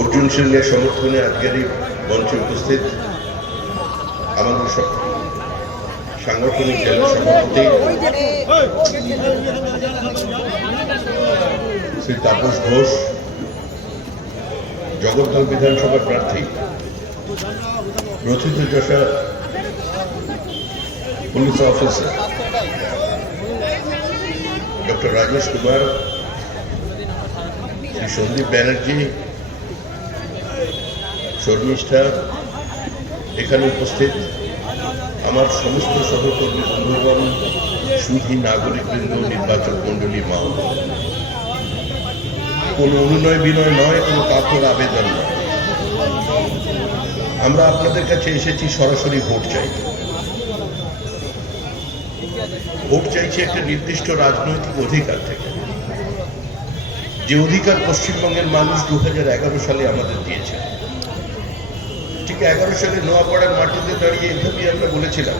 অর্জুন সিংয়ের সমর্থনে আজকের এই মঞ্চে উপস্থিত আমাদের সাংগঠনিক জেলা সভাপতি শ্রী তাপস ঘোষ, জগদ্দল বিধানসভার প্রার্থী প্রথিতযশা police officer doctor Rajesh Kumar, Shri Sandeep Banerjee, Sharmishtha, এখানে উপস্থিত আমার সমস্ত সহকর্মী বন্ধুগণ, সুধী নাগরিকবৃন্দ, নির্বাচক মন্ডলী, মা, কোনো অনুনয় বিনয় নয়, কোনো কাতর আবেদন নয়। আমরা আপনাদের কাছে এসেছি সরাসরি ভোট চাইতে। ভোট চাইছি একটা নির্দিষ্ট রাজনৈতিক অধিকার থেকে, যে অধিকার পশ্চিমবঙ্গের মানুষ 2011 সালে আমাদের দিয়েছে। ঠিক 11 সালে নোয়াপাড়ার মাটিতে দাঁড়িয়ে এভাবেই আমরা বলেছিলাম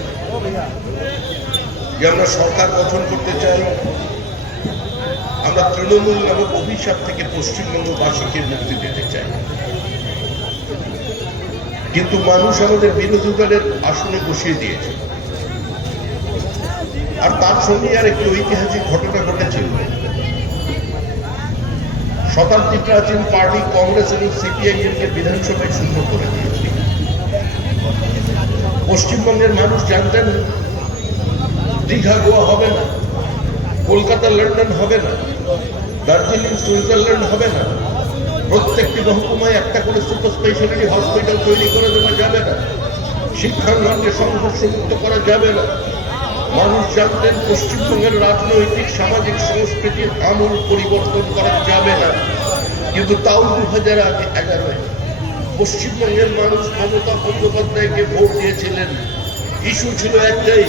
যে আমরা সরকার গঠন করতে চাই, আমরা তৃণমূল নামক অভিশাপ থেকে পশ্চিমবঙ্গবাসীকে মুক্তি দিতে চাই। কিন্তু মানুষ আমাদের বিরোধী দলের আসনে বসিয়ে দিয়েছে। আর তার সঙ্গে আর একটি ঐতিহাসিক ঘটনা ঘটেছিল। শতাব্দী প্রাচীন পার্টি কংগ্রেস এবং সিপিআইএমকে বিধানসভায় শূন্য করে দিয়েছে। পশ্চিমবঙ্গের মানুষ জানতেন দীঘা গোয়া হবে না, কলকাতা লন্ডন হবে না, দার্জিলিং সুইজারল্যান্ড হবে না, প্রত্যেকটি মহকুমায় একটা করে সুপার স্পেশালিটি হসপিটাল তৈরি করে দেওয়া যাবে না, শিক্ষার মানকে সংঘর্ষমুক্ত করা যাবে না। মানুষ জানতেন পশ্চিমবঙ্গের রাজনৈতিক সামাজিক সংস্কৃতির আমূল পরিবর্তন করা যাবে না। কিন্তু তাও 2011 পশ্চিমবঙ্গের মানুষ মমতা বন্দ্যোপাধ্যায়কে ভোট দিয়েছিলেন। ইস্যু ছিল একটাই,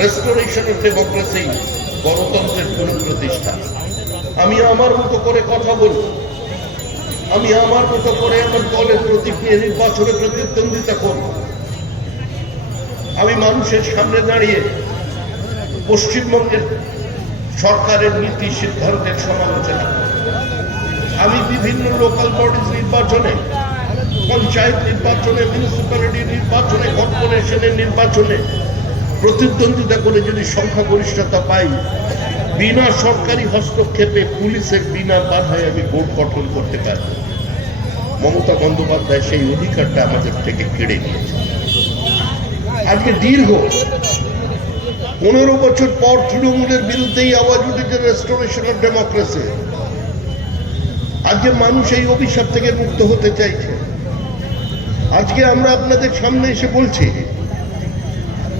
রেস্টোরেশন অফ ডেমোক্রেসি, গণতন্ত্রের পুনঃপ্রতিষ্ঠা। আমি আমার মতো করে কথা বলব, আমি আমার মতো করে আমার দলের প্রতীক নিয়ে নির্বাচনে প্রতিদ্বন্দ্বিতা করব। আমি মানুষের সামনে দাঁড়িয়ে পশ্চিমবঙ্গের সরকারের নীতি সিদ্ধান্তের সমালোচনা করব। আমি বিভিন্ন লোকাল বডিজ নির্বাচনে, পঞ্চায়েত নির্বাচনে, মিউনিসিপ্যালিটি নির্বাচনে, কর্পোরেশনের নির্বাচনে প্রতিদ্বন্দ্বিতা করে যদি সংখ্যাগরিষ্ঠতা পাই, বিনা সরকারি হস্তক্ষেপে পুলিশের বিনা বাধায় আমি বোর্ড গঠন করতে পারব। মমতা বন্দ্যোপাধ্যায় সেই অধিকারটা আমাদের থেকে কেড়ে নিয়েছে। আজকে দীর্ঘ 15 বছর পর তৃণমূলের বিরুদ্ধেই আওয়াজ উঠেছে রেস্টোরেশন অফ ডেমোক্রেসি। আজকে মানুষ এই অভিশাপ থেকে মুক্ত হতে চাইছে। আজকে আমরা আপনাদের সামনে এসে বলছি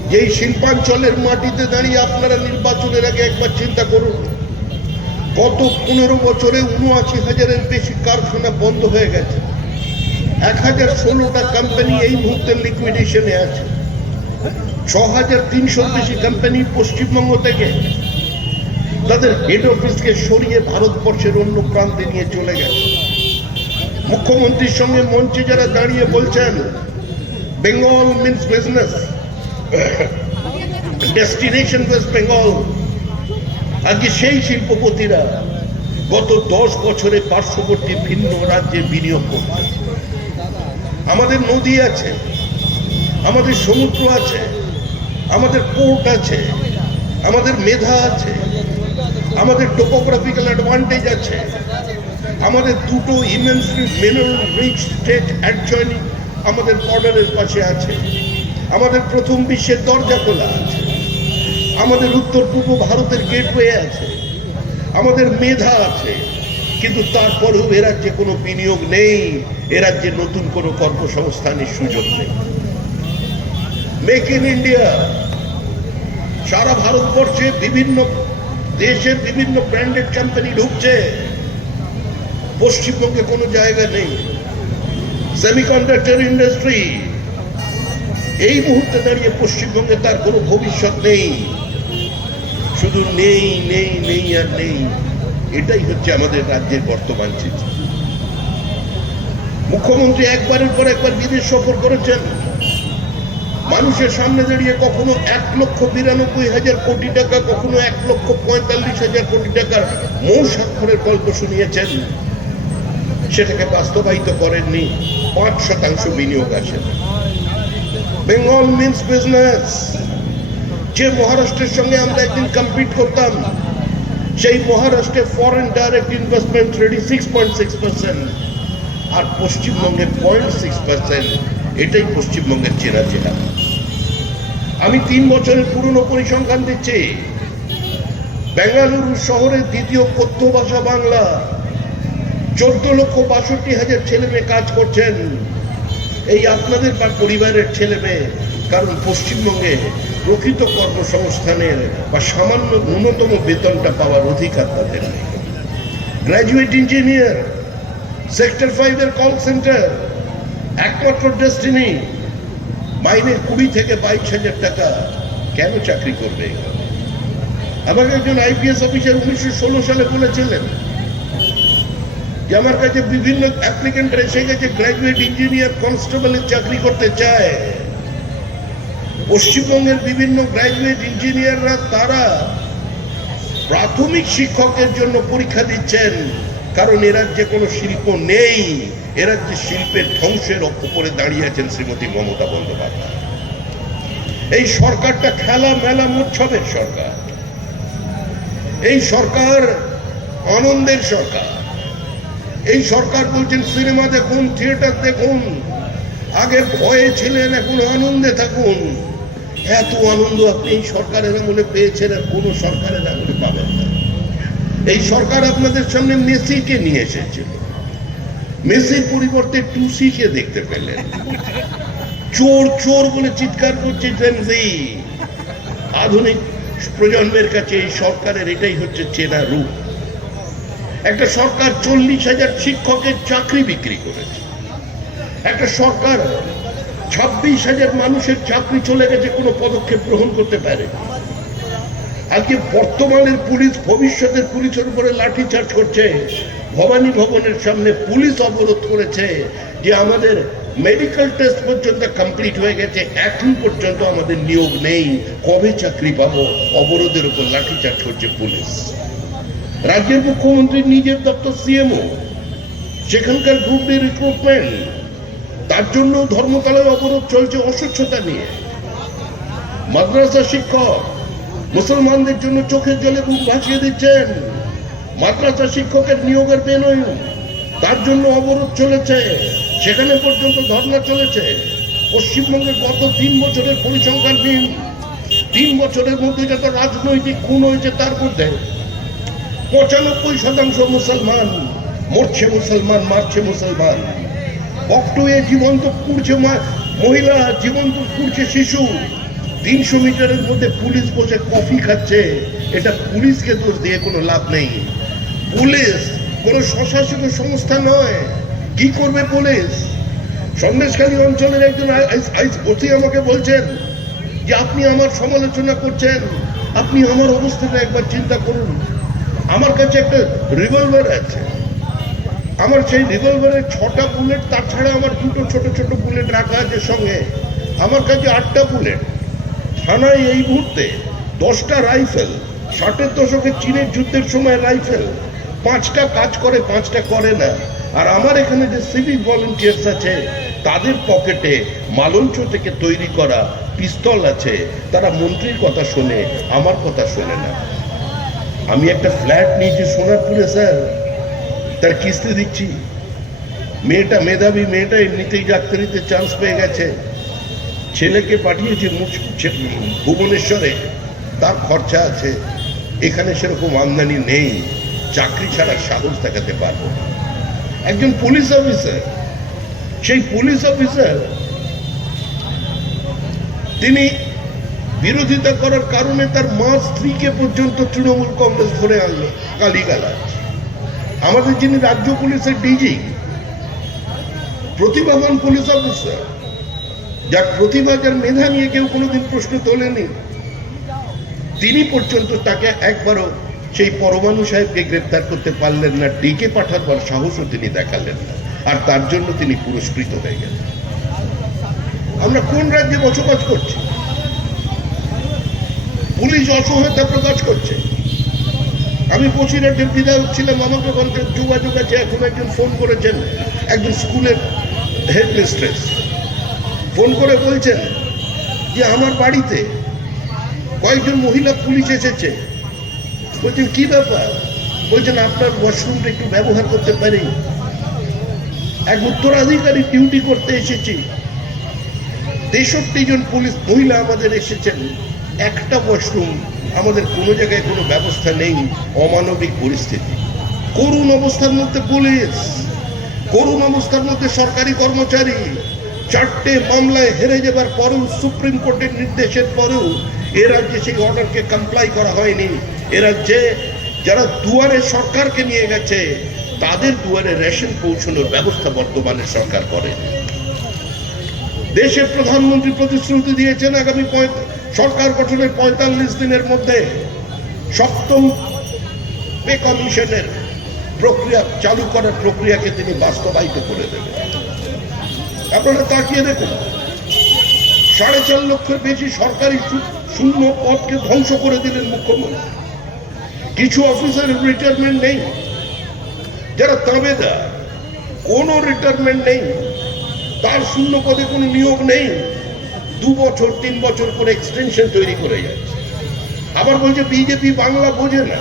যে এই শিল্পাঞ্চলের মাটিতে দাঁড়িয়ে আপনারা নির্বাচনের আগে একবার চিন্তা করুন। গত 15 বছরে 79,000-এর বেশি কারখানা বন্ধ হয়ে গেছে। 1016টা কোম্পানি এই মুহূর্তে লিকুইডেশনে আছে। 6,300 বেশি কোম্পানি পশ্চিমবঙ্গ থেকে তাদের হেড অফিসকে সরিয়ে ভারতবর্ষের অন্য প্রান্তে নিয়ে চলে গেছে। মুখ্যমন্ত্রীর সঙ্গে মঞ্চে যারা দাঁড়িয়ে বলছেন Bengal means business, destination West Bengal, আজকে সেই শিল্পপতিরা গত 10 বছরে পার্শ্ববর্তী ভিন্ন রাজ্যে বিনিয়োগ করছে। আমাদের নদী আছে, আমাদের সমুদ্র আছে, আমাদের পোর্ট আছে, আমাদের মেধা আছে, আমাদের টোপোগ্রাফিক্যাল অ্যাডভান্টেজ আছে, আমাদের দুটো immensely mineral rich state adjoining আমাদের বর্ডারের পাশে আছে, আমাদের প্রথম বিশ্বের দরজা খোলা আছে, আমাদের উত্তর পূর্ব ভারতের গেটওয়ে আছে, আমাদের মেধা আছে। কিন্তু তারপরেও এ রাজ্যে কোনো বিনিয়োগ নেই, এ রাজ্যে নতুন কোনো কর্মসংস্থানের সুযোগ নেই। মেক ইন ইন্ডিয়া, সারা ভারতবর্ষে বিভিন্ন দেশে বিভিন্ন ব্র্যান্ডেড কোম্পানি ঢুকছে, পশ্চিমবঙ্গে কোনো জায়গা নেই। সেমিকন্ডাক্টর ইন্ডাস্ট্রি এই মুহূর্তে দাঁড়িয়ে পশ্চিমবঙ্গে তার কোনো ভবিষ্যৎ নেই, শুধু নেই নেই নেই আর নেই। এটাই হচ্ছে আমাদের রাজ্যের বর্তমান চিত্র। মুখ্যমন্ত্রী একবারের পর একবার বিদেশ সফর করেছেন। মানুষের সামনে দাঁড়িয়ে কখনো 1,92,000 কোটি টাকা, কখনো 1,45,000 কোটি টাকার মৌ স্বাক্ষরের গল্প শুনিয়েছেন, সেটাকে বাস্তবায়িত করেননি। 5% বিনিয়োগ আসে। বেঙ্গল মিন্স বিজনেস, যে মহারাষ্ট্রের সঙ্গে আমরা একদিন কম্পিট করতাম, সেই মহারাষ্ট্রে ফরেন ডাইরেক্ট ইনভেস্টমেন্ট 36.6%, আর পশ্চিমবঙ্গে 0.6%। এটাই পশ্চিমবঙ্গের চেনা চেহারা। আমি 3 বছরের পুরনো পরিসংখ্যান দিচ্ছি। বেঙ্গালুরু শহরের দ্বিতীয় কথ্য ভাষা বাংলা। 14,62,000 ছেলে মেয়ে কাজ করছেন। এই আপনাদের বা পরিবারের ছেলে মেয়ে, কারণ পশ্চিমবঙ্গে প্রকৃত কর্মসংস্থানের বা সামান্য ন্যূনতম বেতনটা পাওয়ার অধিকার তাদের নেই। গ্র্যাজুয়েট ইঞ্জিনিয়ার, সেক্টর 5 এর কল সেন্টার, একমাত্র ডেস্টিনি, মাইনে 20 থেকে 22,000 টাকা। কেন চাকরি করবে? আমাকে একজন আইপিএস অফিসার 1916 সালে বলেছিলেন যে আমার কাছে বিভিন্ন অ্যাপ্লিকেন্ট এসে গেছে, গ্র্যাজুয়েট ইঞ্জিনিয়ার, কনস্টেবলের চাকরি করতে চায়। পশ্চিমবঙ্গের বিভিন্ন গ্র্যাজুয়েট ইঞ্জিনিয়াররা তারা প্রাথমিক শিক্ষকের জন্য পরীক্ষা দিচ্ছেন, কারণ এ রাজ্যে কোনো শিল্প নেই। এ রাজ্যে শিল্পের ধ্বংসের উপরে দাঁড়িয়ে আছেন শ্রীমতী মমতা বন্দ্যোপাধ্যায়। এই সরকারটা খেলা মেলা উৎসবের সরকার। এই সরকার আনন্দের সরকার। এই সরকার বলছেন সিনেমা দেখুন, থিয়েটার দেখুন। আগে ভয়ে ছিলেন, এখন আনন্দে থাকুন। এত আনন্দ আপনি এই সরকারের আমলে পেয়েছেন, আর কোন সরকারের আমলে পাবেন না। এই সরকার আপনাদের সামনে মেসিকে নিয়ে এসেছিল, মেসির পরিবর্তে টুসিকে দেখতে পেলেন। চোর চোর বলে চিৎকার করছে জেনজি। আধুনিক প্রজন্মের কাছে এই সরকারের এটাই হচ্ছে চেনা রূপ। একটা সরকার 40,000 শিক্ষকের চাকরি বিক্রি করেছে। একটা সরকার 26,000 মানুষের চাকরি চলে গেছে, কোনো পদক্ষেপ গ্রহণ করতে পারে। আজকে বর্তমানের পুলিশ ভবিষ্যতের পুলিশের উপরে লাঠি চার্জ করছে। ভবানী ভবনের সামনে পুলিশ অবরোধ করেছে যে আমাদের মেডিকেল টেস্ট পর্যন্ত কমপ্লিট হয়ে গেছে, এখন পর্যন্ত আমাদের নিয়োগ নেই, কবে চাকরি পাবো? অবরোধের উপর লাঠি চার্জ করছে পুলিশ। রাজ্যের মুখ্যমন্ত্রীর নিজের দপ্তর সিএমও, সেখানকার গ্রুপ ডি রিক্রুটমেন্ট, তার জন্য ধর্মতলায় অবরোধ চলছে অস্বচ্ছতা নিয়ে। মাদ্রাসা শিক্ষক মুসলমানদের জন্য চোখের জলে বুক ভাসিয়ে দিচ্ছেন। মাদ্রাসা শিক্ষকের নিয়োগের বেনয়, তার জন্য অবরোধ চলেছে, সেখানে পর্যন্ত ধর্ণা চলেছে। পশ্চিমবঙ্গের গত 3 বছরের পরিসংখ্যান নিন। 3 বছরের মধ্যে যত রাজনৈতিক খুন হয়েছে, তার মধ্যে 95% মুসলমান। মরছে মুসলমান, মারছে মুসলমান। বকটুয়ে জীবন্ত পুড়ছে মহিলা, জীবন্ত পুড়ছে শিশু। 300 মিটারের মধ্যে পুলিশ বসে কফি খাচ্ছে। এটা পুলিশকে দোষ দিয়ে কোনো লাভ নেই। পুলিশ কোনো স্বশাসিত সংস্থা নয়। কি করবে পুলিশ? সন্দেশখালী অঞ্চলের একজন ওসি আমাকে বলছেন যে আপনি আমার সমালোচনা করছেন, আপনি আমার অবস্থাটা একবার চিন্তা করুন। আমার কাছে একটা রিভলভার আছে, আমার সেই রিভলভারের 6টা বুলেট, তাছাড়া আমার 2টো ছোট ছোট বুলেট রাখা আছে সঙ্গে। আমার কাছে 8টা বুলেট। থানায় এই মুহূর্তে 10টা রাইফেল। 60-এর দশকে চীনের যুদ্ধের সময় রাইফেল 5টা কাজ করে, 5টা করে না। আর আমার এখানে যে সিভিক ভলেন্টিয়ার্স আছে, তাদের পকেটে মালঞ্চ থেকে তৈরি করা পিস্তল আছে। তারা মন্ত্রীর কথা শোনে, আমার কথা শোনে না। আমি একটা ফ্ল্যাট নিয়েছি সোনারপুরে স্যার, তার কিস্তি দিচ্ছি। মেয়েটা মেধাবী, মেয়েটা এমনিতেই ডাক্তারিতে চান্স পেয়ে গেছে। ছেলেকে পাঠিয়েছি ভুবনেশ্বরে, তার খরচা আছে। এখানে সেরকম আমদানি নেই, চাকরি ছাড়া সাহস দেখাতে পারবো। একজন পুলিশ অফিসার, সেই পুলিশ অফিসার তিনি বিরোধিতা করার কারণে তার মা স্ত্রীকে পর্যন্ত তৃণমূল কংগ্রেস ধরে আনলো গালিগালাজ। আমাদের যিনি রাজ্য পুলিশের ডিজি, প্রতিভাবান পুলিশ অফিসার, যার প্রতিভা, যার মেধা নিয়ে কেউ কোনোদিন প্রশ্ন তোলেনি, তিনি পর্যন্ত তাকে একবারও সেই পরমাণু সাহেবকে গ্রেপ্তার করতে পারলেন না। ডেকে পাঠাবার সাহসও তিনি দেখালেন না, আর তার জন্য তিনি পুরস্কৃত হয়ে গেলেন। আমরা কোন রাজ্যে বসবাস করছি? পুলিশ অসহায়তা প্রকাশ করছে। আমি বসিরহাটের বিধায়ক ছিলাম, আমাকে ওখানকার যোগাযোগ আছে। এখন একজন ফোন করেছেন, একজন স্কুলের হেডমিস্ট্রেস ফোন করে বলছেন যে আমার বাড়িতে কয়েকজন মহিলা পুলিশ এসেছে। বলছেন কি ব্যাপার? বলছেন আপনার ওয়াশরুমটা একটু ব্যবহার করতে পারি? এক উত্তরাধিকারী ডিউটি করতে এসেছি, 63 জন পুলিশ মহিলা আমাদের এসেছেন, একটা ওয়াশরুম আমাদের কোনো জায়গায় কোনো ব্যবস্থা নেই। অমানবিক পরিস্থিতি, করুণ অবস্থার মধ্যে পুলিশ, করুণ অবস্থার মধ্যে সরকারি কর্মচারী। 4টে মামলায় হেরে যাবার পরেও, সুপ্রিম কোর্টের নির্দেশের পরেও এ রাজ্যে সেই অর্ডারকে কমপ্লাই করা হয়নি। এ রাজ্যে যারা দুয়ারে সরকারকে নিয়ে গেছে, তাদের দুয়ারে রেশন পৌঁছানোর ব্যবস্থা বর্তমানে সরকার করে। দেশের প্রধানমন্ত্রী প্রতিশ্রুতি দিয়েছেন আগামী সরকার গঠনের 45 দিনের মধ্যে 7ম পে কমিশনের প্রক্রিয়া চালু করার প্রক্রিয়াকে তিনি বাস্তবায়িত করে দেবেন। আপনারা তাকিয়ে দেখুন, 4.5 লক্ষের বেশি সরকারি শূন্য পদকে ধ্বংস করে দিলেন মুখ্যমন্ত্রী। কিছু অফিসারের রিটায়ারমেন্ট নেই, যারা তাবেদার, কোনো রিটায়ারমেন্ট নেই, তার শূন্য পদে কোনো নিয়োগ নেই। 2 বছর 3 বছর করে এক্সটেনশন তৈরি করে যাচ্ছে। আবার বলছে বিজেপি বাংলা বোঝে না,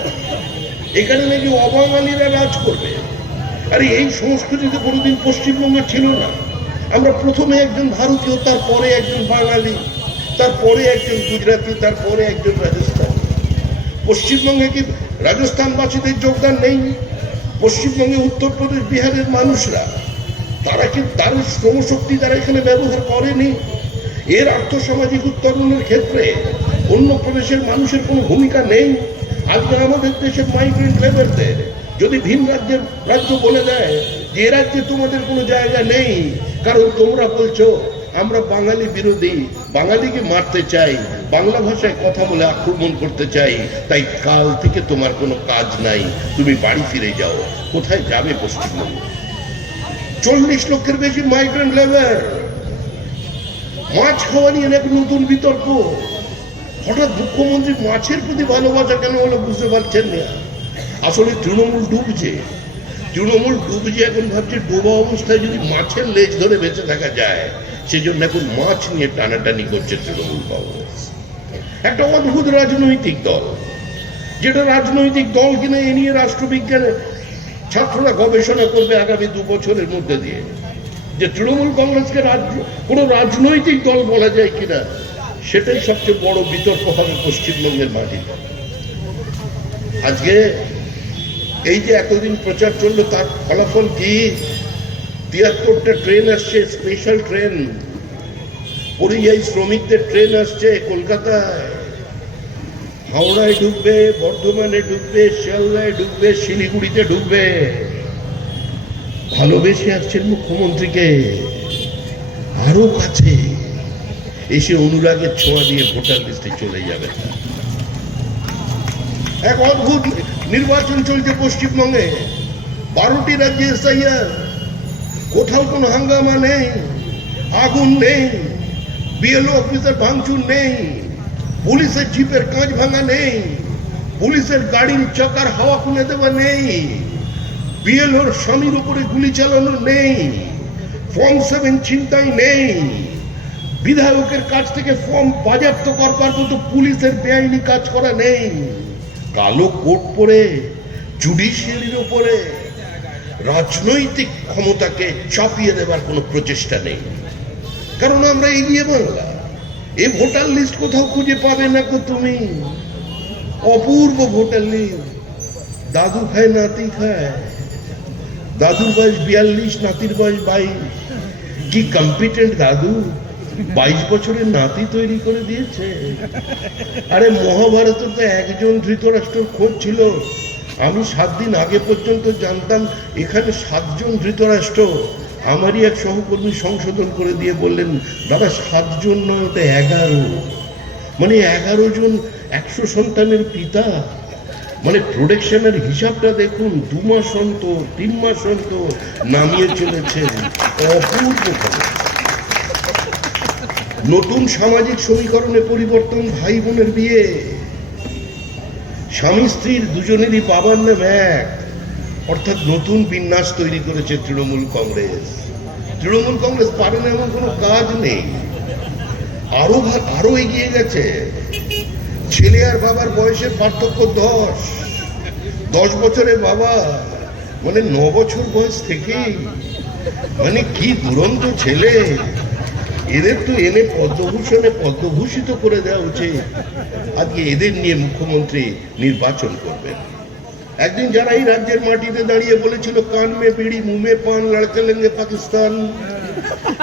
এখানে নাকি অবাঙালিরা রাজ করবে। আরে এই সংস্কৃতি তো কোনোদিন পশ্চিমবঙ্গে ছিল না। আমরা প্রথমে একজন ভারতীয়, তারপরে একজন বাঙালি, তারপরে একজন গুজরাটি, তারপরে একজন রাজস্থান। পশ্চিমবঙ্গে কি রাজস্থানবাসীদের যোগদান নেই? পশ্চিমবঙ্গে উত্তরপ্রদেশ, বিহারের মানুষরা, তারা কি তার শ্রমশক্তি তারা এখানে ব্যবহার করেনি? এর আর্থসামাজিক উত্তরণের ক্ষেত্রে অন্য প্রদেশের মানুষের কোনো ভূমিকা নেই। আজকে আমাদের দেশের মাইগ্রেন্ট লেবারদের যদি ভিন রাজ্য বলে দেয় যে এ রাজ্যে তোমাদের কোনো জায়গা নেই, কারণ তোমরা বলছো আমরা বাঙালি বিরোধী, বাঙালিকে মারতে চাই, বাংলা ভাষায় কথা বলে আক্রমণ করতে চাই, তাই কাল থেকে তোমার কোনো কাজ নাই, তুমি বাড়ি ফিরে যাও। কোথায় যাবে পশ্চিমবঙ্গ? 40 লক্ষের বেশি মাইগ্রেন্ট লেবার। মাছ খাওয়া নিয়ে এক নতুন বিতর্ক। হঠাৎ মুখ্যমন্ত্রী মাছের প্রতি ভালোবাসা কেন হলো বুঝতে পারছেন না। আসলে তৃণমূল ডুবছে, তৃণমূল ডুবছে। এখন ভাবছে ডোবা অবস্থায় যদি মাছের লেজ ধরে বেঁচে থাকা যায়, সেজন্য এখন মাছ নিয়ে টানাটানি করছে তৃণমূল কংগ্রেস। একটা অদ্ভুত রাজনৈতিক দল, যেটা রাজনৈতিক দল কিনা এ নিয়ে রাষ্ট্রবিজ্ঞানে ছাত্ররা গবেষণা করবে আগামী 2 বছরের মধ্যে দিয়ে, যে তৃণমূল কংগ্রেসকে কোনো রাজনৈতিক দল বলা যায় কিনা, সেটাই সবচেয়ে বড় বিতর্ক হবে পশ্চিমবঙ্গের মাটিতে। আজকে এই যে এতদিন প্রচার চললো, তার ফলাফল কি? 73টা ট্রেন আসছে, স্পেশাল ট্রেন, পরিযায়ী শ্রমিকদের ট্রেন আসছে কলকাতায়, হাওড়ায় ঢুকবে, বর্ধমানে ঢুকবে, শিয়ালদায় ঢুকবে, শিলিগুড়িতে ঢুকবে। ভালোবেসে আসছেন মুখ্যমন্ত্রীকে, আরো কাছে এসে অনুরাগের ছোঁয়া দিয়ে ভোটার লিস্টে চলে যাবে। এক অদ্ভুত নির্বাচন চলছে পশ্চিমবঙ্গে। 12টি রাজ্যে এসআইআর, কোথাও কোনো হাঙ্গামা নেই, আগুন নেই, বিএলও অফিসার ভাঙচুর নেই, পুলিশের জিপের কাঁচ ভাঙা নেই, পুলিশের গাড়ির চাকার হাওয়া খুলে দেওয়া নেই, বিএলওর স্বামীর উপরে গুলি চালানো নেই, ফর্ম 7 ছিনতাই নেই, বিধায়কের কাছ থেকে ফর্ম বাজেয়াপ্ত করবার মতো পুলিশের বেআইনি কাজ করা নেই। কালো কোট পরে জুডিশিয়ারির উপরে রাজনৈতিক ক্ষমতাকে চাপিয়ে দেবার কোনো প্রচেষ্টা নেই। কারণ আমরা এগিয়ে বাংলা, এই ভোটার লিস্ট কোথাও খুঁজে পাবে না গো তুমি। অপূর্ব ভোটার লিস্ট। দাদু খায় নাতি খায়, দাদুর বয়স 42, নাতির বয়স 22। কি কম্পিটেন্ট দাদু, 22 বছরের নাতি তৈরি করে দিয়েছে। আরে মহাভারতে তো একজন ধৃতরাষ্ট্রের খোঁজ ছিল। আমি 7 দিন আগে পর্যন্ত জানতাম এখানে 7 জন ধৃতরাষ্ট্র। আমারই এক সহকর্মী সংশোধন করে দিয়ে বললেন, দাদা 7 জন নয়, ওটা 11। মানে 11 জন 100 সন্তানের পিতা। মানে প্রোডাকশনের হিসাবটা দেখুন, 2 মাস অন্তর, 3 মাস অন্তর নামিয়ে চলেছেন। অপূর্ব খবর। নতুন সামাজিক সমীকরণে পরিবর্তন, ভাই বোনের বিয়ে, স্বামী স্ত্রীর দুজনেরই বাবার নাম এক, অর্থাৎ নতুন বিন্যাস তৈরি করেছে তৃণমূল কংগ্রেস। তৃণমূল কংগ্রেস পারে না এমন কোনো কাজ নেই, আরো এগিয়ে গেছে। ছেলে আর বাবার বয়সের পার্থক্য 10 বছরের বাবা, মানে 9 বছর বয়স থেকেই, মানে কি দুরন্ত ছেলে। এদের তো এনে পদ্মভূষণে পদ্মভূষিত করে দেওয়া উচিত। আজকে এদের নিয়ে মুখ্যমন্ত্রী নির্বাচন করবেন। একদিন যারা এই রাজ্যের মাটিতে দাঁড়িয়ে বলেছিল কান মে বিড়ি মুহ মে পান লড়কে লেঙ্গে পাকিস্তান,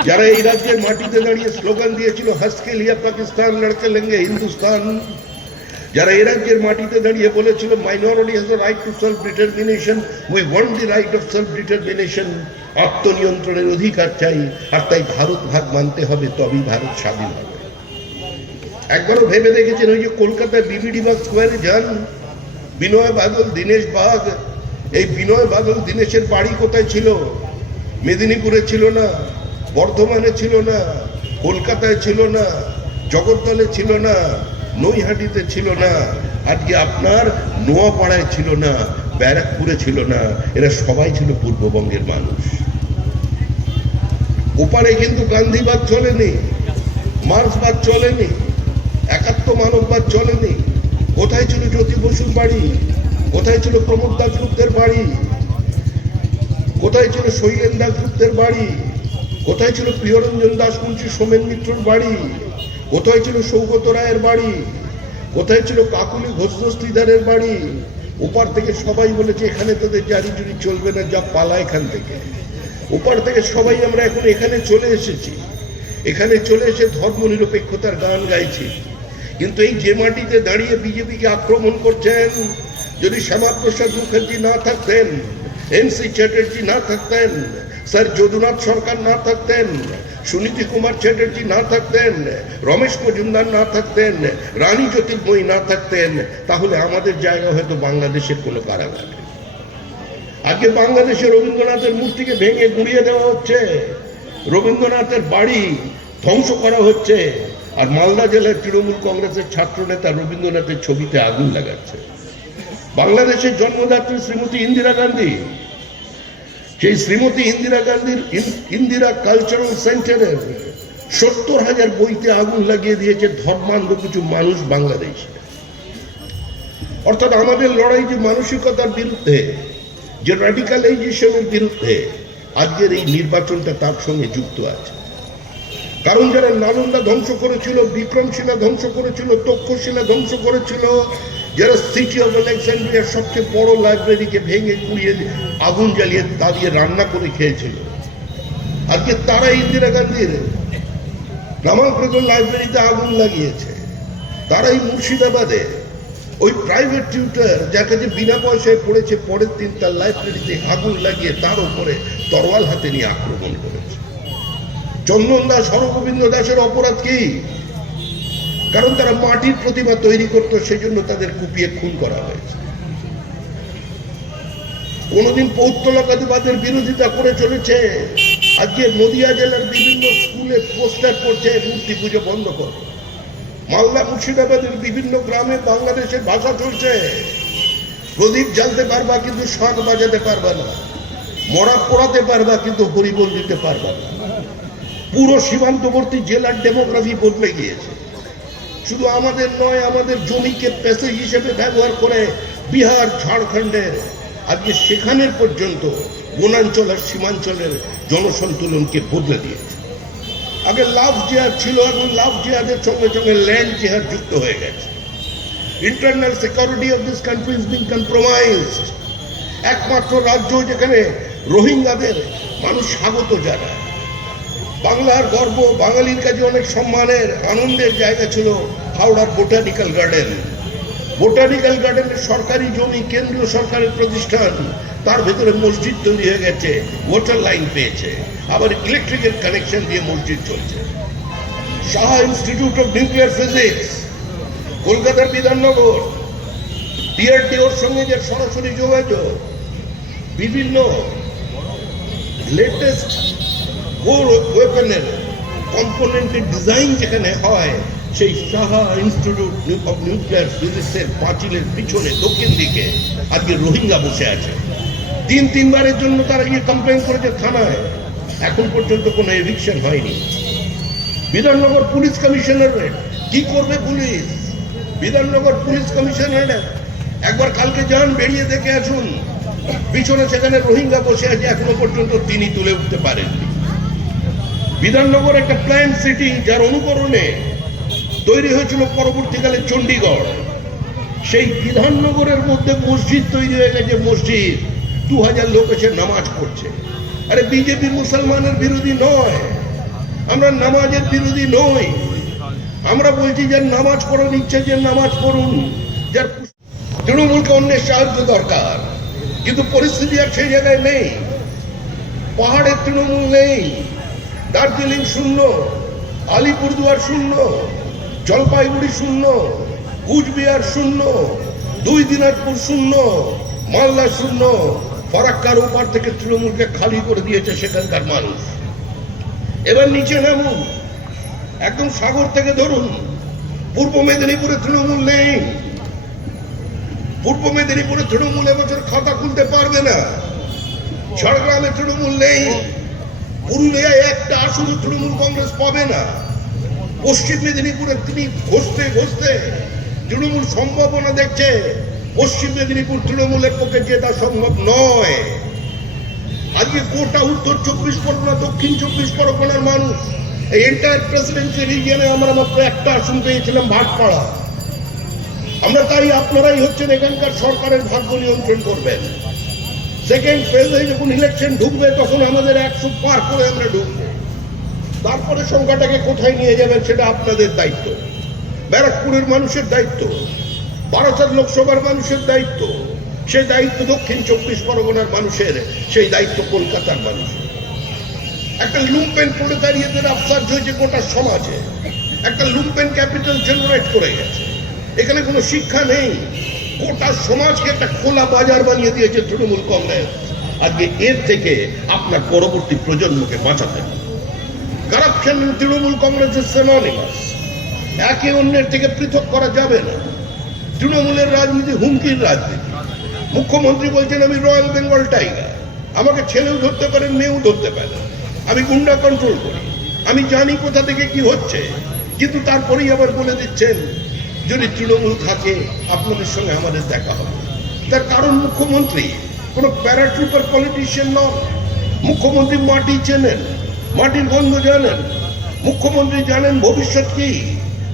যারা এই রাজ্যের মাটিতে দাঁড়িয়ে স্লোগান দিয়েছিল হাসকে লিয়া পাকিস্তান লড়কে লেঙ্গে হিন্দুস্তান, যারা এই রাজ্যের মাটিতে দাঁড়িয়ে বলেছিল minority has the right to self determination, we want the right of self determination, আত্মনিয়ন্ত্রণের অধিকার চাই, আর তাই ভারত ভাগ মানতে হবে, তবেই ভারত স্বাধীন হবে। একবারও ভেবে দেখেছেন ওই যে কলকাতায় বিবিডি বাগ স্কোয়ারে যান, বিনয় বাদল, দীনেশ বাগ, এই বিনয় বাদল দীনেশের বাড়ি কোথায় ছিল? মেদিনীপুরে ছিল না, বর্ধমানে ছিল না, কলকাতায় ছিল না, জগদ্দলে ছিল না, নৈহাটিতে ছিল না, আজকে আপনার নোয়াপাড়ায় ছিল না, ব্যারাকপুরে ছিল না, এরা সবাই ছিল পূর্ববঙ্গের মানুষ। ওপারে কিন্তু গান্ধীবাদ চলেনি, মার্ক্সবাদ চলেনি, একাত্ম মানববাদ চলেনি। কোথায় ছিল জ্যোতি বসুর বাড়ি? কোথায় ছিল প্রমোদ দাশগুপ্তের বাড়ি? কোথায় ছিল শৈলেন দাশগুপ্তের বাড়ি? কোথায় ছিল প্রিয়রঞ্জন দাশমুন্সী, সোমেন মিত্রর বাড়ি? কোথায় ছিল সৌগত রায়ের বাড়ি? কোথায় ছিল কাকুলি ঘোষ দস্তিদারের বাড়ি? ওপার থেকে সবাই বলেছে এখানে তাদের জারি জুরি চলবে না, যা পালা এখান থেকে। ওপার থেকে সবাই আমরা এখন এখানে চলে এসেছি, এখানে চলে এসে ধর্ম নিরপেক্ষতার গান গাইছি। কিন্তু এই যে মাটিতে দাঁড়িয়ে বিজেপিকে আক্রমণ করছেন, যদি শ্যামাপ্রসাদ মুখার্জি না থাকতেন, এনসি চ্যাটার্জি না থাকতেন, স্যার যদুনাথ সরকার না থাকতেন, সুনীতি কুমার চ্যাটার্জি না থাকতেন, রমেশ মজুমদার না থাকতেন, রানী জ্যোতির্ময়ী না থাকতেন, তাহলে আমাদের জায়গা হয়তো বাংলাদেশের কোনো কারাগারে। আজকে বাংলাদেশে রবীন্দ্রনাথের মূর্তিকে ভেঙে গুঁড়িয়ে দেওয়া হচ্ছে, রবীন্দ্রনাথের বাড়ি ধ্বংস করা হচ্ছে, আর মালদা জেলার তৃণমূল কংগ্রেসের ছাত্র নেতা রবীন্দ্রনাথের ছবিতে আগুন লাগাচ্ছে। বাংলাদেশের জন্মদাত্রী শ্রীমতী ইন্দিরা গান্ধী, সেই শ্রীমতী ইন্দিরা গান্ধীর ইন্দিরা কালচারাল সেন্টারের 70,000 বইতে আগুন লাগিয়ে দিয়েছে ধর্মান্ধ কিছু মানুষ বাংলাদেশে। অর্থাৎ আমাদের লড়াই যে মানসিকতার বিরুদ্ধে, যে র্যাডিকালাইজেশনের বিরুদ্ধে, আজকের এই নির্বাচনটা তার সঙ্গে যুক্ত আছে। কারণ যারা নালন্দা ধ্বংস করেছিল, বিক্রমশিলা ধ্বংস করেছিল, তক্ষশিলা ধ্বংস করেছিল, যারা সিটি অফ আলেকজান্ড্রিয়ার সবচেয়ে বড় লাইব্রেরিকে ভেঙে গুঁড়িয়ে আগুন জ্বালিয়ে তা দিয়ে রান্না করে খেয়েছিল, আজকে তারা ইন্দিরা গান্ধীর রামাপ্রদ লাইব্রেরিতে আগুন লাগিয়েছে। তারাই মুর্শিদাবাদে ওই প্রাইভেট টিউটার যার কাছে বিনা পয়সায় পড়েছে, পরের দিন তার লাইব্রেরিতে আগুন লাগিয়ে তার উপরে তরোয়াল হাতে নিয়ে আক্রমণ করেছে। চন্দন দাস, হরগোবিন্দ দাসের অপরাধ কি? কারণ তারা মাটির প্রতিমা তৈরি করত, সেই জন্য তাদের কুপিয়ে খুন করা হয়েছে। কোনদিন পৌত্তলিকবাদের বিরোধিতা করে চলেছে, আজকে নদিয়া জেলার বিভিন্ন স্কুলে পোস্টার করছে মূর্তি পুজো বন্ধ করো। মালদা মুর্শিদাবাদের বিভিন্ন গ্রামে বাংলাদেশের ভাষা চলছে। প্রদীপ জ্বালতে পারবা কিন্তু শাঁখ বাজাতে পারবা না, মরা পোড়াতে পারবা কিন্তু হরিবোল দিতে পারবা না। পুরো সীমান্তবর্তী জেলার ডেমোগ্রাফি বদলে গিয়েছে। শুধু আমাদের নয়, আমাদের জমিকে প্যাসেজ হিসেবে ব্যবহার করে বিহার, ঝাড়খণ্ডের আজকে সেখানের পর্যন্ত বনাঞ্চল আর সীমাঞ্চলের জনসন্তুলনকে বদলে দিয়েছে। আগে লাভ জিহাদ ছিল, এখন লাভ জিহাদের সঙ্গে সঙ্গে ল্যান্ড জিহাদ যুক্ত হয়ে গেছে। Internal security of this country is being compromised. একমাত্র রাজ্য যেখানে রোহিঙ্গাদের মানুষ স্বাগত জানায়। বাংলার গর্ব, বাঙালির কাছে অনেক সম্মানের, আনন্দের জায়গা ছিল হাওড়ার বোটানিক্যাল গার্ডেন। বোটানিক্যাল গার্ডেনের সরকারি জমি, কেন্দ্রীয় সরকারের প্রতিষ্ঠান, তার ভেতরে মসজিদ তৈরি হয়ে গেছে, ওয়াটার লাইন পেয়েছে, আবার ইলেকট্রিকের কানেকশন দিয়ে মসজিদ চলছে। Saha institute of nuclear physics, কলকাতার বিধাননগর, ডিআরডিওর সঙ্গে যে সরাসরি যোগাযোগ, বিভিন্ন লেটেস্ট ওয়েপনের কম্পোনেন্টের ডিজাইন যেখানে হয়, সেই সাহা ইনস্টিটিউট অফ নিউক্লিয়ার ফিজিক্সের পাঁচিলের পিছনে দক্ষিণ দিকে আজকে রোহিঙ্গা বসে আছে। তিনবারের জন্য তারা গিয়ে কমপ্লেন করেছে থানায়, এখন পর্যন্ত কোনো এভিকশন হয়নি। বিধাননগর পুলিশ কমিশনারেট কি করবে পুলিশ? বিধাননগর পুলিশ কমিশনারেট একবার কালকে যান, বেরিয়ে দেখে আসুন, পিছনে সেখানে রোহিঙ্গা বসে আছে, এখনো পর্যন্ত তিনি তুলে উঠতে পারেননি। বিধাননগর একটা প্ল্যান সিটি, যার অনুকরণে তৈরি হয়েছিল পরবর্তীকালে চণ্ডীগড়। সেই বিধাননগরের মধ্যে মসজিদ তৈরি হয়ে গেছে, মসজিদ 2000 লোক এসে নামাজ পড়ছে। আরে বিজেপি মুসলমানের বিরোধী নয়, আমরা নামাজের বিরোধী নই। আমরা বলছি যার নামাজ পড়ার ইচ্ছে যে নামাজ পড়ুন, যার তৃণমূলকে অন্যের সাহায্য দরকার, কিন্তু পরিস্থিতি আর সেই জায়গায় নেই। পাহাড়ের তৃণমূল নেই, দার্জিলিং শূন্য, আলিপুরদুয়ার শূন্য, জলপাইগুড়ি শূন্য, কুচবিহার শূন্য, 2 দিনাজপুর শূন্য, মালদা শূন্য। ফারাক্কার ওপার থেকে তৃণমূলকে খালি করে দিয়েছে সেখানকার মানুষ। এবার নিচে নামুন, একদম সাগর থেকে ধরুন, পূর্ব মেদিনীপুরে তৃণমূল নেই। পূর্ব মেদিনীপুরে তৃণমূল এবছর খাতা খুলতে পারবে না। ঝাড়গ্রামে তৃণমূল নেই। পুরুলিয়ায় একটা আসলে তৃণমূল কংগ্রেস পাবে না। পশ্চিম মেদিনীপুরে তিনি ঘষতে তৃণমূল সম্ভাবনা দেখছে, পশ্চিম মেদিনীপুর তৃণমূলের পক্ষে জেতা সম্ভব নয়। আজকে গোটা উত্তর 24 পরগনা, দক্ষিণ 24 পরগনার মানুষ, এই এন্টায়ার প্রেসিডেন্সিয়াল রিজিয়নে আমরা মাত্র একটা আসন পেয়েছিলাম, ভাটপাড়া। আমরা তাই আপনারাই হচ্ছেন এখানকার সরকারের ভাগ্য নিয়ন্ত্রণ করবেন। সেকেন্ড ফেজে যখন ইলেকশন ঢুকবে, তখন আমাদের 100 পার করে আমরা ঢুকবো। তারপরে সংখ্যাটাকে কোথায় নিয়ে যাবেন সেটা আপনাদের দায়িত্ব, ব্যারাকপুরের মানুষের দায়িত্ব, বারাসাত লোকসভার মানুষের দায়িত্ব, সেই দায়িত্ব দক্ষিণ 24 পরগনার মানুষের, সেই দায়িত্ব কলকাতার মানুষের। একটা লুম্পেন প্রলেতারিয়েতের আফসার হয়েছে গোটা সমাজে, একটা লুম্পেন ক্যাপিটাল জেনারেট করে গেছে। এখানে কোনো শিক্ষা নেই, গোটা সমাজকে একটা খোলা বাজার বানিয়ে দিয়েছে তৃণমূল কংগ্রেস। আজকে এর থেকে আপনার পরবর্তী প্রজন্মকে বাঁচাতে হবে। কারাপশন তৃণমূল কংগ্রেসের সিনোনিমাস, একে অন্যের থেকে পৃথক করা যাবে না। তৃণমূলের রাজনীতি হুমকির রাজনীতি। মুখ্যমন্ত্রী বলছেন আমি রয়্যাল বেঙ্গল টাইগার, আমাকে ছেলেও ধরতে পারেন, মেয়েও ধরতে পারেন, আমি গুন্ডা কন্ট্রোল করি, আমি জানি কোথা থেকে কি হচ্ছে। কিন্তু তারপরেই আবার বলে দিচ্ছেন যদি তৃণমূল থাকে আপনাদের সঙ্গে আমাদের দেখা হবে। তার কারণ মুখ্যমন্ত্রী কোনো প্যারাট্রুপার পলিটিশিয়ান নন। মুখ্যমন্ত্রী মাটি চেনেন, মাটির গন্ধ জানেন। মুখ্যমন্ত্রী জানেন ভবিষ্যৎ কি।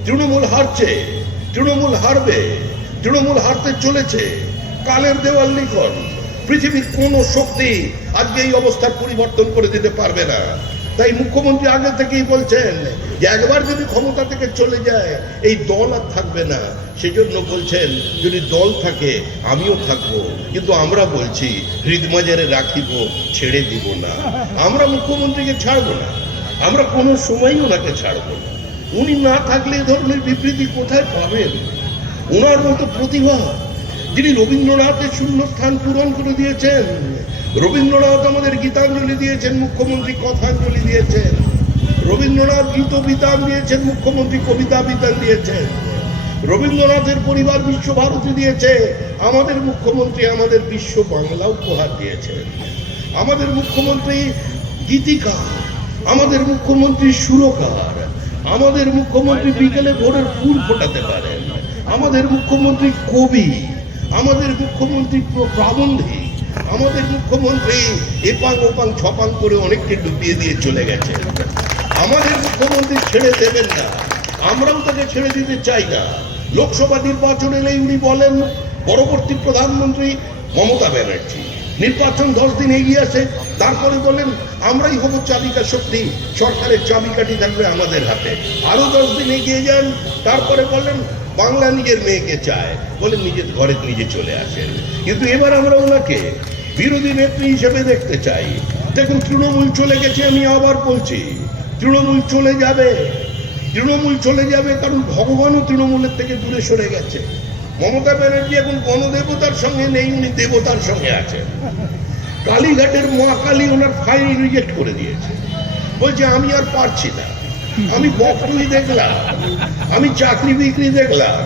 তৃণমূল হারছে, তৃণমূল হারবে, তৃণমূল হারতে চলেছে। কালের দেওয়াল লিখন, পৃথিবীর কোন শক্তি আজকে এই অবস্থার পরিবর্তন করে দিতে পারবে না। তাই মুখ্যমন্ত্রী আগে থেকেই বলছেন যে একবার যদি ক্ষমতা থেকে চলে যায় এই দল আর থাকবে না। সেজন্য বলছেন যদি দল থাকে আমিও থাকবো, কিন্তু আমরা বলছি হৃদমাজারে রাখিব, ছেড়ে দিব না। আমরা মুখ্যমন্ত্রীকে ছাড়বো না, আমরা কোনো সময়ই ওনাকে ছাড়বো না। উনি না থাকলে এই ধরনের বিবৃতি কোথায় পাবেন? ওনার মতো প্রতিভা, যিনি রবীন্দ্রনাথের শূন্যস্থান পূরণ করে দিয়েছেন। রবীন্দ্রনাথ আমাদের গীতাঞ্জলি দিয়েছেন, মুখ্যমন্ত্রী কথাঞ্জলি দিয়েছেন। রবীন্দ্রনাথ গীত বিতান দিয়েছেন, মুখ্যমন্ত্রী কবিতা বিতান দিয়েছেন। রবীন্দ্রনাথের পরিবার বিশ্বভারতী দিয়েছে, আমাদের মুখ্যমন্ত্রী আমাদের বিশ্ব বাংলা উপহার দিয়েছেন। আমাদের মুখ্যমন্ত্রী গীতিকার, আমাদের মুখ্যমন্ত্রী সুরকার, আমাদের মুখ্যমন্ত্রী বিকেলে ভোরের ফুল ফোটাতে পারেন, আমাদের মুখ্যমন্ত্রী কবি, আমাদের মুখ্যমন্ত্রী প্রাবন্ধিক, আমাদের মুখ্যমন্ত্রী এপাং ওপাং ছপাং করে অনেককে ডুবিয়ে দিয়ে চলে গেছে। আমাদের মুখ্যমন্ত্রী ছেড়ে দেবেন না, আমরাও তাকে ছেড়ে দিতে চাই না। লোকসভা নির্বাচন এলেই উনি বলেন পরবর্তী প্রধানমন্ত্রী মমতা ব্যানার্জি। নির্বাচন 10 দিন এগিয়ে আসে, তারপরে বলেন আমরাই হব চাবিকা শক্তি, সরকারের চাবিকাঠি থাকবে আমাদের হাতে। আরো 10 দিন এগিয়ে যান, তারপরে বলেন বাংলা নিজের মেয়েকে চায়, বলে নিজের ঘরে নিজে চলে আসেন। কিন্তু এবার আমরা ওনাকে বিরোধী নেত্রী হিসেবে দেখতে চাই। দেখুন তৃণমূল চলে গেছে, আমি আবার বলছি তৃণমূল চলে যাবে। তৃণমূল চলে যাবে কারণ ভগবানও তৃণমূলের থেকে দূরে সরে গেছে। মমতা ব্যানার্জি এখন গণদেবতার সঙ্গে নেই, উনি দেবতার সঙ্গে আছেন। কালীঘাটের মা কালী ওনার ফাইল রিজেক্ট করে দিয়েছে, বলছে আমি আর পারছি না। আমি বকটুই দেখলাম, আমি চাকরি বিক্রি দেখলাম,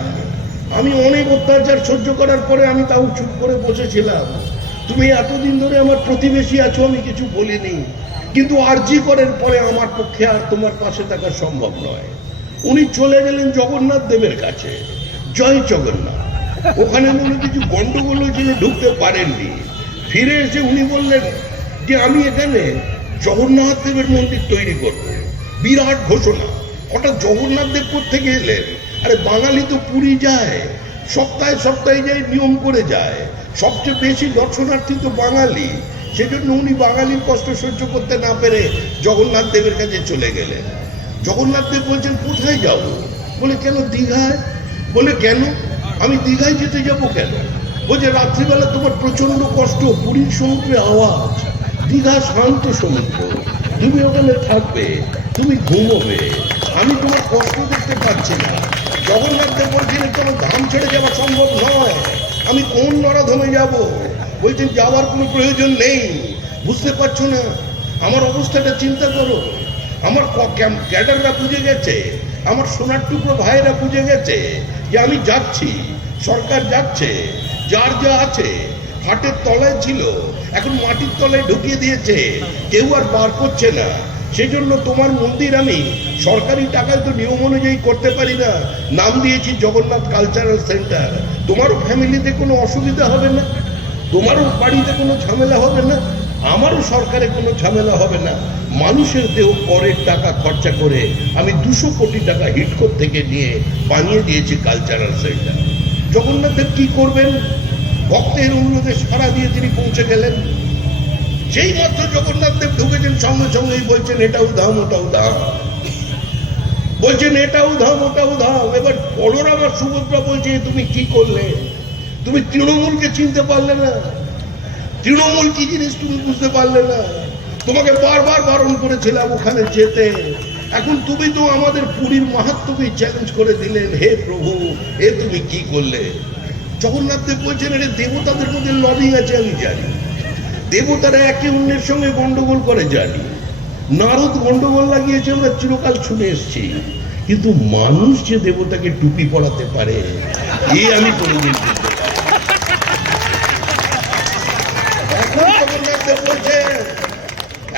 আমি অনেক অত্যাচার সহ্য করার পরে আমি তাও চুপ করে বসেছিলাম। তুমি এতদিন ধরে আমার প্রতিবেশী আছো, আমি কিছু বলিনি, কিন্তু আরজি করার পরে আমার পক্ষে আর তোমার পাশে থাকা সম্ভব নয়। উনি চলে গেলেন জগন্নাথ দেবের কাছে, জয় জগন্নাথ। ওখানে মনে কিছু গন্ডগোল হয়েছিল, ঢুকতে পারেননি। ফিরে এসে উনি বললেন যে আমি এখানে জগন্নাথ দেবের মন্দির তৈরি করব, বিরাট ঘোষণা। হঠাৎ জগন্নাথ দেব থেকে এলেন? আরে বাঙালি তো পুরী যায়, সপ্তাহে সপ্তাহে যায়, নিয়ম করে যায়, সবচেয়ে বেশি দর্শনার্থী তো বাঙালি। সেজন্য উনি বাঙালির কষ্ট সহ্য করতে না পেরে জগন্নাথ দেবের কাছে চলে গেলেন। জগন্নাথ দেব বলছেন কোথায় যাব? বলে কেন দীঘায়? বলে কেন? আমি দীঘায় যেতে যাব কেন? বলছে রাত্রিবেলা তোমার প্রচন্ড কষ্ট, পুরীর সমুদ্রে আওয়াজ, দীঘা শান্ত সমুদ্র, তুমি ওখানে থাকবে, তুমি ঘুমোবে, আমি তোমার কষ্ট দেখতে পাচ্ছি না। জগন্নাথ দেব বলছেন কোনো ধাম ছেড়ে যাওয়া সম্ভব নয়, আমি কোন নরাধমে যাব? বলছেন যাওয়ার কোনো প্রয়োজন নেই, বুঝতে পারছো না আমার অবস্থাটা? চিন্তা করো। আমার ক্যাডাররা বুঝে গেছে, আমার সোনার টুকরো ভাইয়েরা বুঝে গেছে যে আমি যাচ্ছি, সরকার যাচ্ছে, যার যা আছে হাটের তলায় ছিল এখন মাটির তলায় ঢুকিয়ে দিয়েছে, কেউ আর বার করছে না। সেজন্য তোমার মন্দির আমি সরকারি টাকায় তো নিয়ম অনুযায়ী করতে পারি না, নাম দিয়েছি জগন্নাথ কালচারাল সেন্টার। তোমারও ফ্যামিলিতে কোনো অসুবিধা হবে না, তোমারও বাড়িতে কোনো ঝামেলা হবে না, আমারও সরকারে কোনো ঝামেলা হবে না। মানুষের দেহ করের টাকা খরচা করে আমি 200 কোটি টাকা হিটকোর থেকে নিয়ে বানিয়ে দিয়েছি কালচারাল সেন্টার। জগন্নাথ দেব কি করবেন? ভক্তের অনুরোধে সাড়া দিয়ে তিনি পৌঁছে গেলেন। যেই মাত্র জগন্নাথ দেব ঢুকেছেন সঙ্গে সঙ্গেই বলছেন এটাও ধাম ওটাও ধাম, বলছেন এটাও ধাম ওটাও ধাম। এবার বলরাম আর সুভদ্রা বলছে তুমি কি করলে? তুমি তৃণমূলকে চিনতে পারলে না, তৃণমূল কি জিনিস তুমি বুঝতে পারলে না? তোমাকে বারবার বারণ করেছিলাম ওখানে যেতে, এখন তুমি তো আমাদের পুরীর মাহাত্ম্যকে চ্যালেঞ্জ করে দিলেন। হে প্রভু, এ তুমি কি করলে? জগন্নাথ দেব বলছেন এটা দেবতাদের মধ্যে লবিং আছে আমি জানি, দেবতারা একে অন্যের সঙ্গে গন্ডগোল করে জানি, নারদ গন্ডগোল লাগিয়েছে আমরা চিরকাল শুনে এসছি, কিন্তু মানুষ যে দেবতাকে টুপি পরাতে পারে এ আমি কোনোদিন বুঝতে পারি।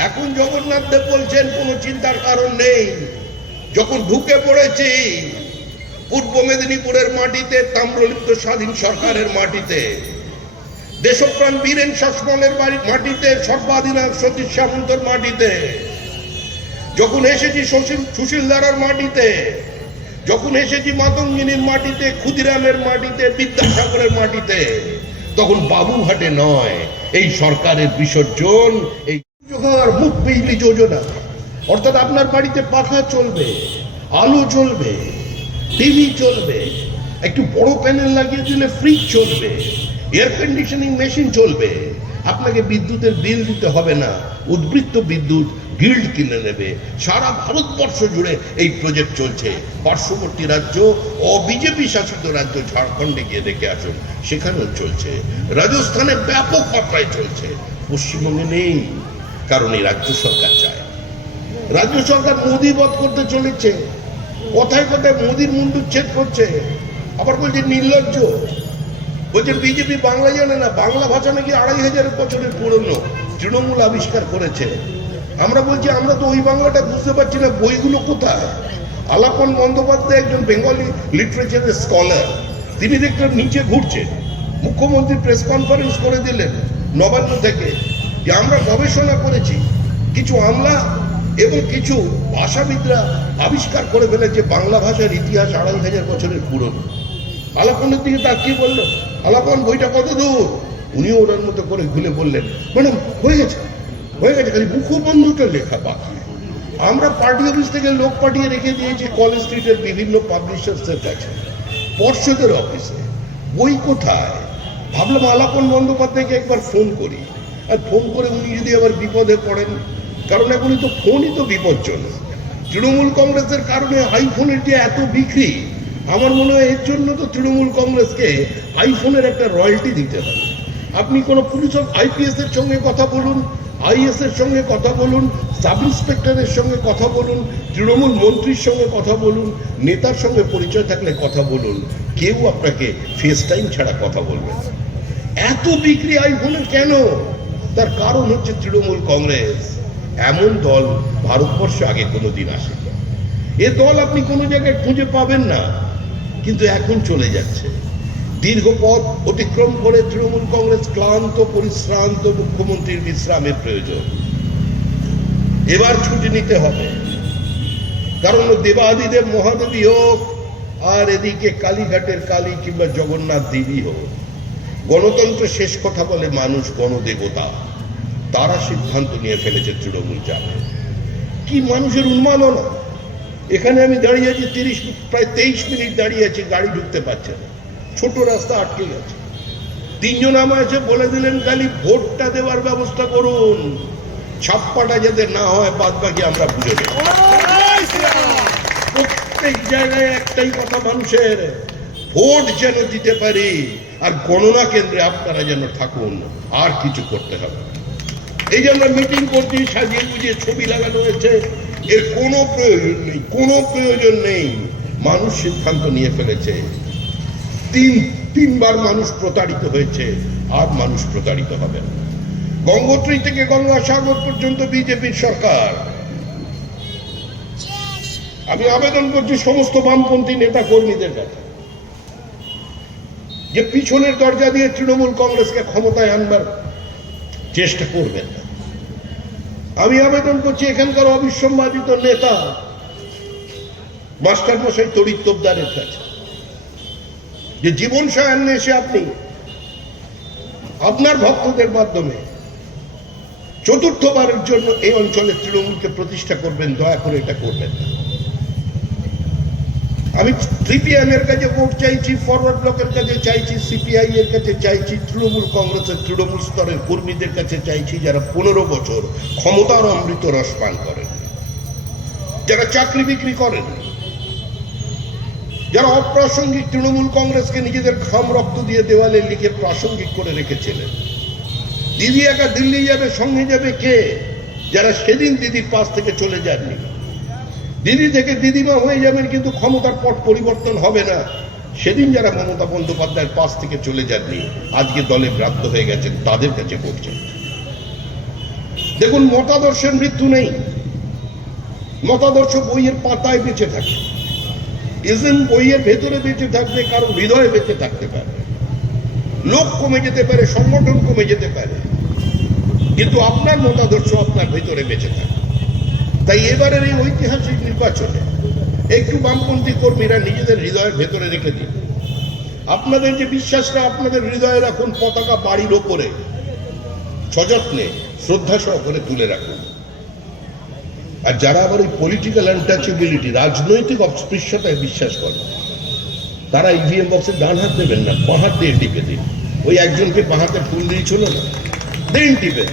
এখন জগন্নাথ দেব বলছেন কোনো চিন্তার কারণ নেই। যখন ঢুকে পড়েছি পূর্ব মেদিনীপুরের মাটিতে, তাম্রলিপ্ত স্বাধীন সরকারের মাটিতে, দেশপ্রাণ বীরেন শাসমলের মাটিতে, সর্বাধিনায়ক সতীশ সামন্তর মাটিতে, যখন এসেছি সুশীল ধারার মাটিতে, যখন এসেছি মাতঙ্গিনীর মাটিতে, ক্ষুদিরামের মাটিতে, বিদ্যাসাগরের মাটিতে, তখন বাবুঘাটে নয়, এই সরকারের বিসর্জন, এই মুখ বিজলি যোজনা। অর্থাৎ আপনার বাড়িতে পাখা চলবে, আলো চলবে, টিভি চলবে, একটু বড় প্যানেল লাগিয়ে দিলে ফ্রিজ চলবে, এয়ার কন্ডিশনিং মেশিন চলবে, আপনাকে বিদ্যুতের বিল দিতে হবে না, উদ্বৃত্ত বিদ্যুৎ গিল্ড কিনে নেবে। সারা ভারতবর্ষ জুড়ে এই প্রজেক্ট চলছে। পার্শ্ববর্তী রাজ্য ও বিজেপি শাসিত রাজ্য ঝাড়খণ্ডে গিয়ে দেখে আসুন, সেখানেও চলছে। রাজস্থানে ব্যাপক মাত্রায় চলছে, পশ্চিমবঙ্গে নেই, কারণ এই রাজ্য সরকার চায়। রাজ্য সরকার মোদি বধ করতে চলেছে, কথায় কথায় মোদির মুন্ডুচ্ছেদ করছে, আবার বলছে নির্লজ্জ, বলছেন বিজেপি বাংলা জানে না, বাংলা ভাষা নাকি 2500 বছরের পুরনো, তৃণমূল আবিষ্কার করেছে। আমরা বলছি আমরা তো ওই বাংলাটা বুঝতে পারছি না, বইগুলো কোথায়? আলাপন বন্দ্যোপাধ্যায় একজন বেঙ্গলি লিটারেচারের স্কলার, তিনি দেখলেন নিচে ঘুরছে, মুখ্যমন্ত্রী প্রেস কনফারেন্স করে দিলেন নবান্ন থেকে যে আমরা গবেষণা করেছি, কিছু আমলা এবং কিছু ভাষাবিদরা আবিষ্কার করে ফেলেছে বাংলা ভাষার ইতিহাস 2500 বছরের পুরনো। আলাপনের দিকে তাকিয়ে বলল, আলাপন বইটা কত দূর? উনিও ওনার মতো করে খুলে বললেন, ম্যাডাম হয়ে গেছে, হয়ে গেছে, খালি মুখবন্ধুটা লেখা বাকি। আমরা পার্টি অফিস থেকে লোক পাঠিয়ে রেখে দিয়েছি কলেজ স্ট্রিটের বিভিন্ন পাবলিশার্সের কাছে, পর্ষদের অফিসে। বই কোথায়? ভাবলাম আলাপন বন্দ্যোপাধ্যায়কে একবার ফোন করি, আর ফোন করে উনি যদি আবার বিপদে পড়েন, কারণ এখনই তো ফোনই তো বিপজ্জনক। তৃণমূল কংগ্রেসের কারণে আইফোনের যে এত বিক্রি, আমার মনে হয় এর জন্য তো তৃণমূল কংগ্রেসকে আইফোনের একটা রয়্যালটি দিতে হবে। আপনি কোনো পুলিশ আইপিএস এর সঙ্গে কথা বলুন, আইএস এর সঙ্গে কথা বলুন, সাব ইন্সপেক্টরের সঙ্গে কথা বলুন, তৃণমূল মন্ত্রীর সঙ্গে কথা বলুন, নেতার সঙ্গে পরিচয় থাকলে কথা বলুন, কেউ আপনাকে ফেস টাইম ছাড়া কথা বলবে না। এত বিক্রি আইফোনের কেন? তার কারণ হচ্ছে তৃণমূল কংগ্রেস এমন দল ভারতবর্ষে আগে কোনোদিন আসে। এ দল আপনি কোনো জায়গায় খুঁজে পাবেন না, কিন্তু এখন চলে যাচ্ছে। দীর্ঘ পথ অতিক্রম করে তৃণমূল কংগ্রেস ক্লান্ত পরিশ্রান্ত, মুখ্যমন্ত্রীর বিশ্রামের প্রয়োজন। এবার ছুটি নিতে হবে, কারণ দেবাদিদেব মহাদেবী হোক আর এদিকে কালীঘাটের কালী কিংবা জগন্নাথ দেবী হোক, গণতন্ত্র শেষ কথা বলে মানুষ, গণদেবতা। তারা সিদ্ধান্ত নিয়ে ফেলেছে তৃণমূল যাবে। কি মানুষের উন্মাদনা! এখানে আমি দাঁড়িয়ে আছি প্রায় 23 মিনিট দাঁড়িয়ে আছি, গাড়ি ঢুকতে পারছে না, ছোট রাস্তা আটকে গেছে। তিনজন আমার এসে বলে দিলেন খালি ভোটটা দেওয়ার ব্যবস্থা করুন, ছাপ্পাটা যাতে না হয়, বাদ বাকি আমরা বুঝে নেব। প্রত্যেক জায়গায় একটাই কথা মানুষের, ভোট যেন দিতে পারি, আর গণনা কেন্দ্রে আপনারা যেন থাকুন, আর কিছু করতে হবে। এই যে আমরা মিটিং করছি, সাজিয়ে গুজিয়ে ছবি লাগানো হয়েছে, এর কোনো প্রয়োজন নেই, কোনো প্রয়োজন নেই। মানুষ সিদ্ধান্ত নিয়ে ফেলেছে। তিনবার মানুষ প্রতারিত হয়েছে, আর মানুষ প্রতারিত হবে না। গঙ্গোত্রী থেকে গঙ্গাসাগর পর্যন্ত বিজেপির সরকার। আমি আবেদন করছি সমস্ত বামপন্থী নেতা কর্মীদের কাছে যে পিছনের দরজা দিয়ে তৃণমূল কংগ্রেসকে ক্ষমতায় আনবার চেষ্টা করবেন না। আমি আবেদন করছি এখানকার অবিসম্বাদিত নেতা মাস্টার মশাই তড়িৎ তোপদারের কাছে, যে জীবন সায়ান্নে এসে আপনি আপনার ভক্তদের মাধ্যমে চতুর্থবারের জন্য এই অঞ্চলে তৃণমূলকে প্রতিষ্ঠা করবেন, দয়া করে এটা করবেন না। আমি সিপিএম এর কাছে ভোট চাইছি, ফরওয়ার্ড ব্লকের কাছে চাইছি, সিপিআই এর কাছে চাইছি, তৃণমূল কংগ্রেসের তৃণমূল স্তরের কর্মীদের কাছে চাইছি, যারা 15 বছর ক্ষমতার অমৃত রস পান করেন, যারা চাকরি বিক্রি করেন, যারা অপ্রাসঙ্গিক তৃণমূল কংগ্রেসকে নিজেদের ঘাম রক্ত দিয়ে দেওয়ালে লিখে প্রাসঙ্গিক করে রেখেছিলেন। দিদি একা দিল্লি যাবে, সঙ্গে যাবে কে? যারা সেদিন দিদির পাশ থেকে চলে যাননি, দিদি থেকে দিদিমা হয়ে যাবেন, কিন্তু ক্ষমতার পট পরিবর্তন হবে না। সেদিন যারা মমতা বন্দ্যোপাধ্যায়ের পাশ থেকে চলে যাননি, আজকে দলে ব্রাত্য হয়ে গেছেন, তাদের কাছে পড়ছেন। দেখুন, মতাদর্শের মৃত্যু নেই, মতাদর্শ বইয়ের পাতায় বেঁচে থাকে, ইজম বইয়ের ভেতরে বেঁচে থাকবে, কারণ হৃদয়ে বেঁচে থাকতে পারে। লোক কমে যেতে পারে, সংগঠন কমে যেতে পারে, কিন্তু আপনার মতাদর্শ আপনার ভেতরে বেঁচে থাকে। তাই এবারের এই ঐতিহাসিক নির্বাচনে একটু বামপন্থী কর্মীরা নিজেদের হৃদয়ের ভেতরে রেখে দিন। আপনাদের যে বিশ্বাসটা আপনাদের হৃদয়ে রাখুন, পতাকা বাড়ির ওপরে সযত্নে শ্রদ্ধা সহকারে তুলে রাখুন। আর যারা আবার ওই পলিটিক্যাল আনটাচেবিলিটি, রাজনৈতিক অস্পৃশ্যতায় বিশ্বাস করে, তারা ইভিএম বক্সে ডান হাত দেবেন না, বাঁ হাত দিয়ে টিপে দিন। ওই একজনকে বাঁ হাতে ফুল দিয়েছিল না, দিন টিপে।